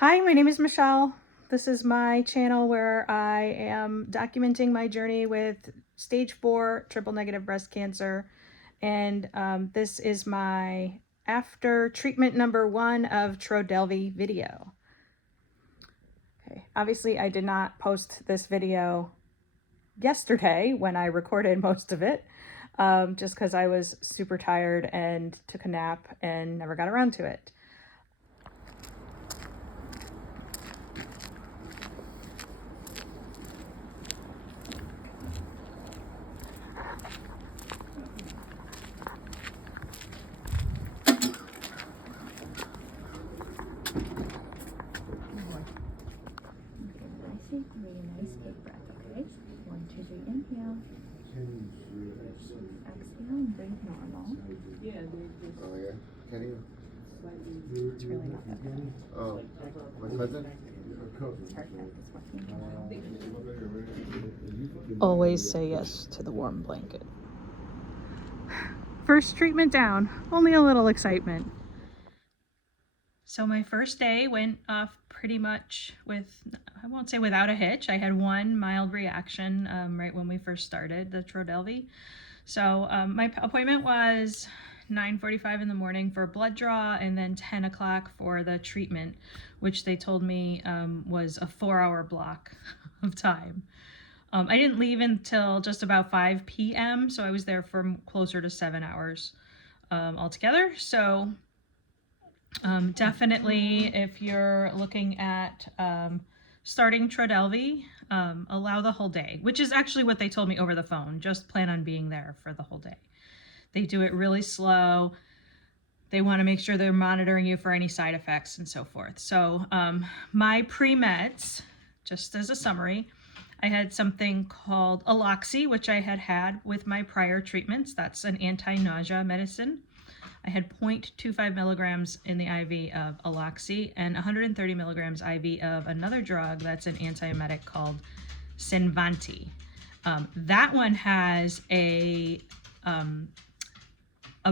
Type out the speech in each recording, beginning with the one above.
Hi, my name is Michelle. This is my channel where I am documenting my journey with stage 4 triple negative breast cancer. And this is my after treatment number 1 of Trodelvy video. Okay, obviously I did not post this video yesterday when I recorded most of it, just because I was super tired and took a nap and never got around to it. Really nice big breath, okay? 1, 2, 3, inhale. Exhale and breathe normal. Oh yeah, Kenny. It's really not that bad. Oh, my cousin. Perfect. It's working. Always say yes to the warm blanket. First treatment down, only a little excitement. So my first day went off pretty much with, I won't say without a hitch. I had one mild reaction right when we first started the Trodelvy. So my appointment was 9:45 in the morning for a blood draw and then 10 o'clock for the treatment, which they told me was a 4-hour block of time. I didn't leave until just about 5 p.m., so I was there for closer to 7 hours altogether. So definitely, if you're looking at starting Trodelvy, allow the whole day, which is actually what they told me over the phone. Just plan on being there for the whole day. They do it really slow. They want to make sure they're monitoring you for any side effects and so forth. So my pre-meds, just as a summary, I had something called Aloxi, which I had with my prior treatments. That's an anti-nausea medicine. I had 0.25 milligrams in the IV of Aloxi and 130 milligrams IV of another drug that's an antiemetic called Cinvanti. That one has a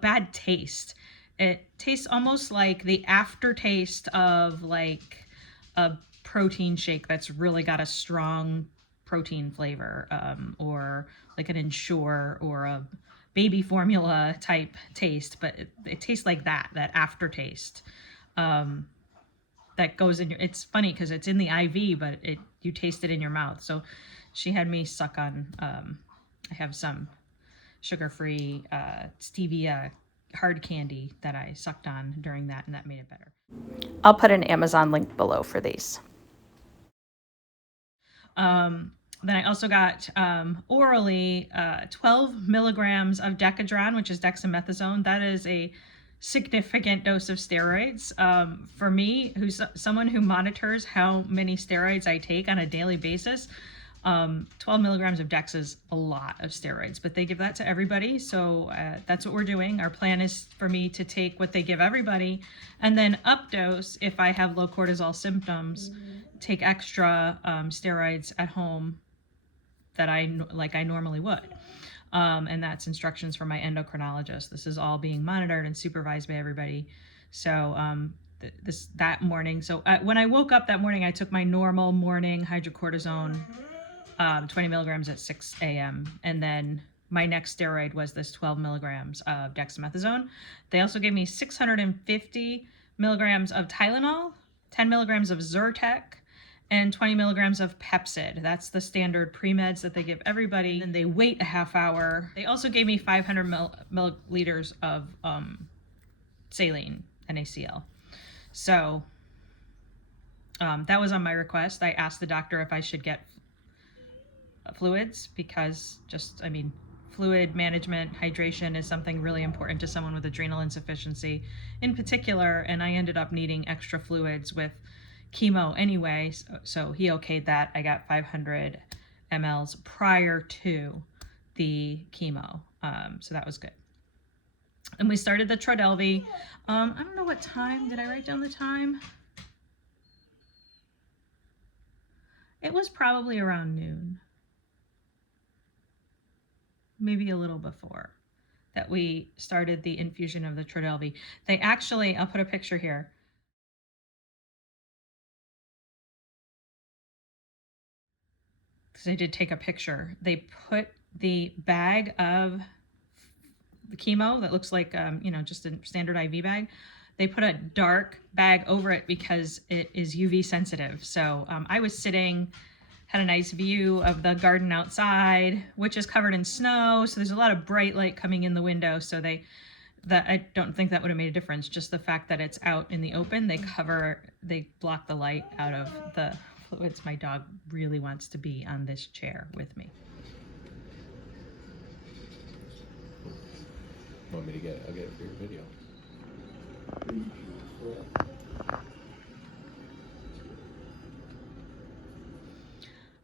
bad taste. It tastes almost like the aftertaste of like a protein shake that's really got a strong protein flavor, or like an Ensure or a baby formula type taste, but it tastes like that aftertaste that goes in your, it's funny because it's in the IV, but you taste it in your mouth. So she had me suck on, I have some sugar-free stevia hard candy that I sucked on during that, and that made it better. I'll put an Amazon link below for these. Then I also got orally 12 milligrams of Decadron, which is dexamethasone. That is a significant dose of steroids. For me, who's someone who monitors how many steroids I take on a daily basis, 12 milligrams of Dex is a lot of steroids, but they give that to everybody. So that's what we're doing. Our plan is for me to take what they give everybody and then updose if I have low cortisol symptoms, take extra steroids at home that I normally would. And that's instructions from my endocrinologist. This is all being monitored and supervised by everybody. So that morning, so when I woke up that morning, I took my normal morning hydrocortisone, 20 milligrams at 6 a.m. And then my next steroid was this 12 milligrams of dexamethasone. They also gave me 650 milligrams of Tylenol, 10 milligrams of Zyrtec, and 20 milligrams of Pepcid. That's the standard pre-meds that they give everybody. And they wait a half hour. They also gave me 500 milliliters of saline, NaCl. So that was on my request. I asked the doctor if I should get fluids because fluid management, hydration is something really important to someone with adrenal insufficiency in particular, and I ended up needing extra fluids with chemo anyway, so he okayed that. I got 500 mLs prior to the chemo, so that was good. And we started the Trodelvy. I don't know what time, did I write down the time? It was probably around noon. Maybe a little before that we started the infusion of the Trodelvy. They actually, I'll put a picture here. because I did take a picture. They put the bag of the chemo that looks like, just a standard IV bag. They put a dark bag over it because it is UV sensitive. So I was sitting, had a nice view of the garden outside, which is covered in snow. So there's a lot of bright light coming in the window. So I don't think that would have made a difference. Just the fact that it's out in the open, they block the light out of the fluids. My dog really wants to be on this chair with me. Want me to get it? I'll get it for your video.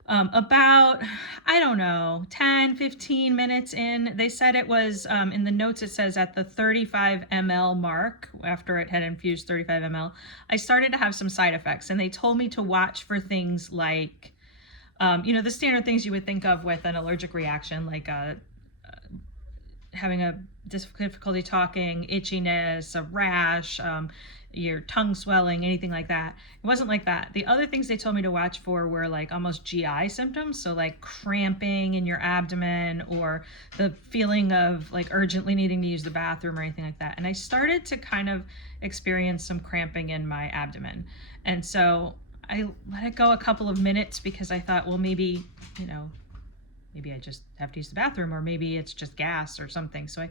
About, I don't know, 10, 15 minutes in, they said it was, in the notes it says at the 35 ml mark, after it had infused 35 ml, I started to have some side effects, and they told me to watch for things like, the standard things you would think of with an allergic reaction, like having a difficulty talking, itchiness, a rash, your tongue swelling, anything like that. It wasn't like that. The other things they told me to watch for were like almost GI symptoms. So like cramping in your abdomen, or the feeling of like urgently needing to use the bathroom or anything like that. And I started to kind of experience some cramping in my abdomen. And so I let it go a couple of minutes because I thought, well, maybe I just have to use the bathroom, or maybe it's just gas or something. So I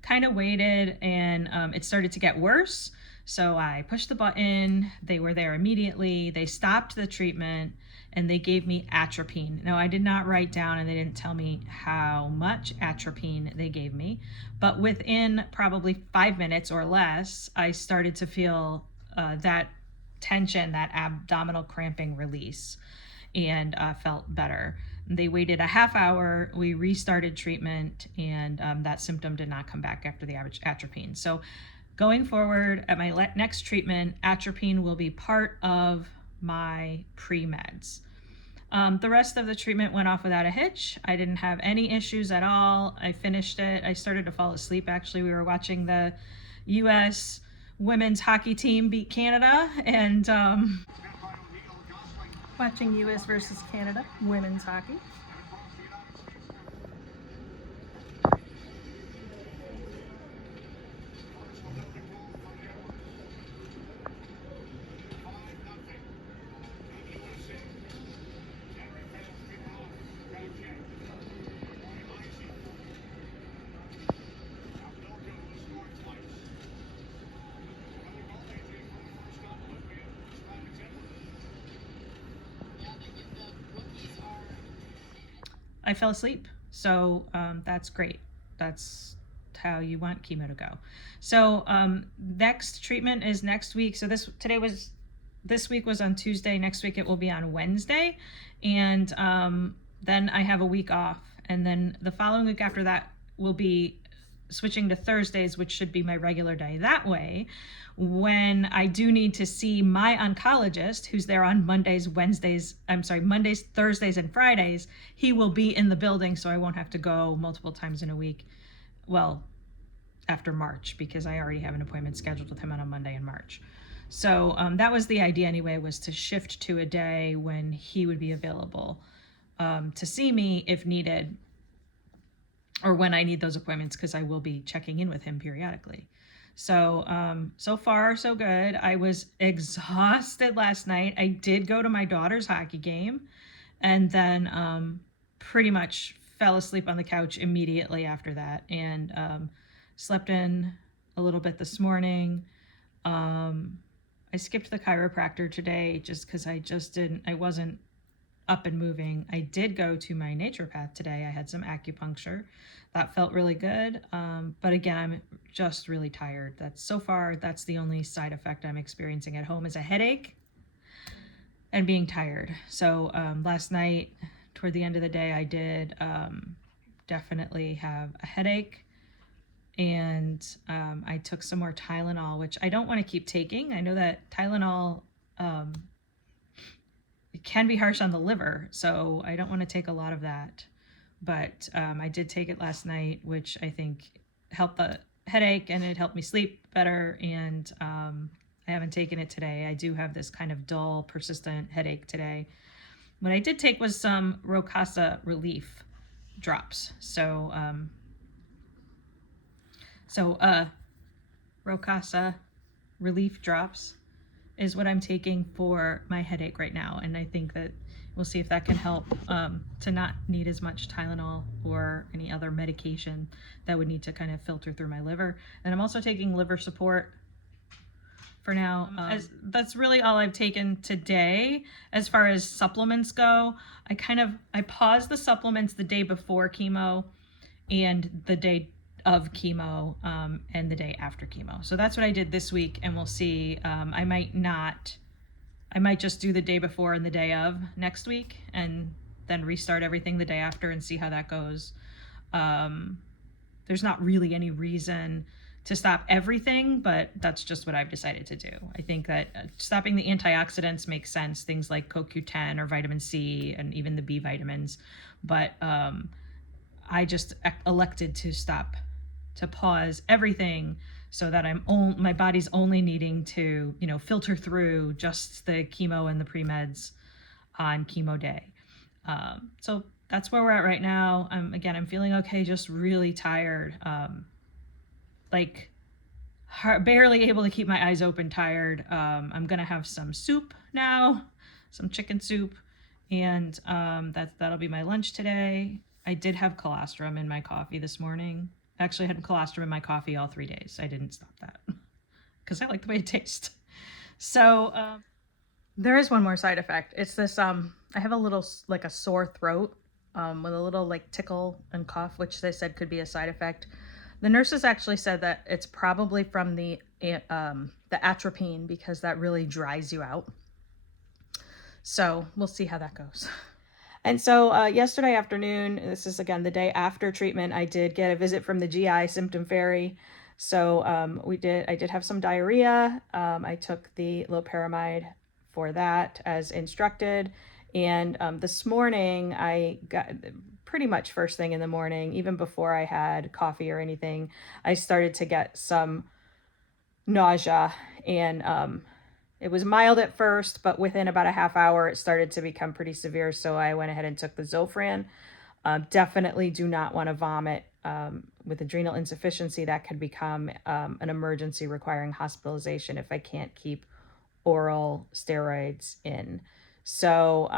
kind of waited, and it started to get worse. So I pushed the button. They were there immediately. They stopped the treatment, and they gave me atropine. Now, I did not write down, and they didn't tell me how much atropine they gave me. But within probably 5 minutes or less, I started to feel that tension, that abdominal cramping release, and felt better. They waited a half hour, we restarted treatment, and that symptom did not come back after the atropine. So going forward at my next treatment, atropine will be part of my pre-meds. The rest of the treatment went off without a hitch. I didn't have any issues at all. I finished it. I started to fall asleep, actually. We were watching the U.S. women's hockey team beat Canada, and watching U.S. versus Canada women's hockey. I fell asleep. So that's great. That's how you want chemo to go. So next treatment is next week. So this week was on Tuesday. Next week it will be on Wednesday. And then I have a week off. And then the following week after that will be switching to Thursdays, which should be my regular day. That way, when I do need to see my oncologist, who's there on Mondays, Thursdays, and Fridays, he will be in the building, so I won't have to go multiple times in a week. Well, after March, because I already have an appointment scheduled with him on a Monday in March. So that was the idea anyway, was to shift to a day when he would be available to see me if needed, or when I need those appointments, because I will be checking in with him periodically. So, so far, so good. I was exhausted last night. I did go to my daughter's hockey game, and then pretty much fell asleep on the couch immediately after that, and slept in a little bit this morning. I skipped the chiropractor today just because I wasn't up and moving. I did go to my naturopath today. I had some acupuncture. That felt really good. But again, I'm just really tired. That's the only side effect I'm experiencing at home is a headache and being tired. So last night, toward the end of the day, I did definitely have a headache. And I took some more Tylenol, which I don't want to keep taking. I know that Tylenol it can be harsh on the liver, so I don't want to take a lot of that. But I did take it last night, which I think helped the headache, and it helped me sleep better. And I haven't taken it today. I do have this kind of dull, persistent headache today. What I did take was some Rocasa relief drops. So Rocasa relief drops is what I'm taking for my headache right now, and I think that we'll see if that can help to not need as much Tylenol or any other medication that would need to kind of filter through my liver. And I'm also taking liver support for now. That's really all I've taken today. As far as supplements go, I paused the supplements the day before chemo and the day of chemo and the day after chemo. So that's what I did this week, and we'll see. I might just do the day before and the day of next week, and then restart everything the day after and see how that goes. There's not really any reason to stop everything, but that's just what I've decided to do. I think that stopping the antioxidants makes sense, things like CoQ10 or vitamin C and even the B vitamins. But I just elected to pause everything so that my body's only needing to, filter through just the chemo and the pre-meds on chemo day. So that's where we're at right now. Again, I'm feeling okay, just really tired. Barely able to keep my eyes open, tired. I'm gonna have some soup now, some chicken soup, and that'll be my lunch today. I did have colostrum in my coffee this morning. Actually, I had colostrum in my coffee all 3 days. I didn't stop that because I like the way it tastes. So there is one more side effect. It's this, I have a little, like a sore throat with a little like tickle and cough, which they said could be a side effect. The nurses actually said that it's probably from the atropine, because that really dries you out. So we'll see how that goes. And so yesterday afternoon, this is again the day after treatment, I did get a visit from the GI symptom fairy. So I did have some diarrhea. I took the loperamide for that as instructed. And this morning I got, pretty much first thing in the morning, even before I had coffee or anything, I started to get some nausea, and it was mild at first, but within about a half hour, it started to become pretty severe. So I went ahead and took the Zofran. Definitely do not want to vomit. With adrenal insufficiency, that could become an emergency requiring hospitalization if I can't keep oral steroids in. So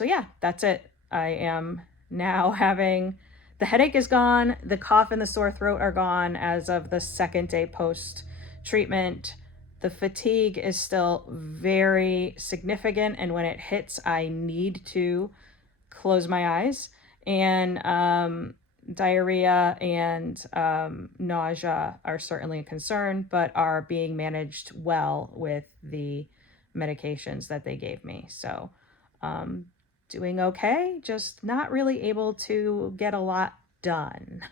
yeah, that's it. I am now having, the headache is gone, the cough and the sore throat are gone as of the second day post treatment. The fatigue is still very significant, and when it hits, I need to close my eyes. And diarrhea and nausea are certainly a concern, but are being managed well with the medications that they gave me. So doing okay, just not really able to get a lot done.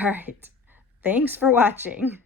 All right. Thanks for watching.